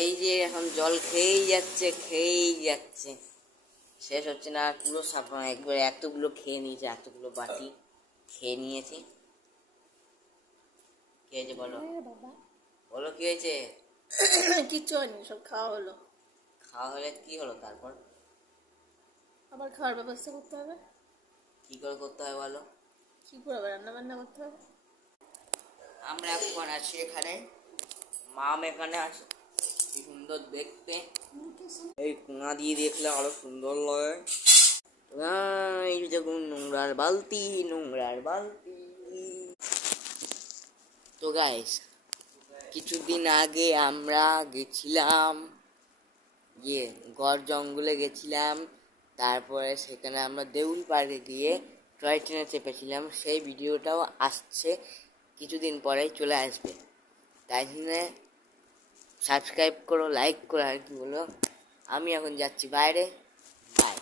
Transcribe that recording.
এই যে এখন জল খেয়েই যাচ্ছে, শেষ হচ্ছে না। পুরো একবার এতগুলো খেয়ে নিয়েছে, এতগুলো বাটি খেয়ে নিয়েছি। কি হয়েছে বলো, বলো কি হয়েছে? কিচ্ছু হয়নি, সব খাওয়া হলো। খাওয়া হলে কি হলো তারপর? আবার খাওয়ার ব্যবস্থা করতে হবে। কি করে করতে হয় বলো? কি করে আবার রান্না বান্না করতে হবে? আমরা এখন আছি এখানে, মাম এখানে আছে, কি সুন্দর দেখতে। এই কোনা দিয়ে দেখলে আরো সুন্দর লাগে। এই দেখুন নোংরার বালতি। তো গাইস, কিছুদিন আগে আমরা গেছিলাম গড় জঙ্গলে গেছিলাম। তারপরে সেখানে আমরা দেউল পাড়ে গিয়ে টয় ট্রেনে চেপেছিলাম। সেই ভিডিওটাও আসছে, কিছুদিন পরেই চলে আসবে। তাই জন্য সাবস্ক্রাইব করো, লাইক করো, আর কি বলো। আমি এখন যাচ্ছি বাইরে, বাই।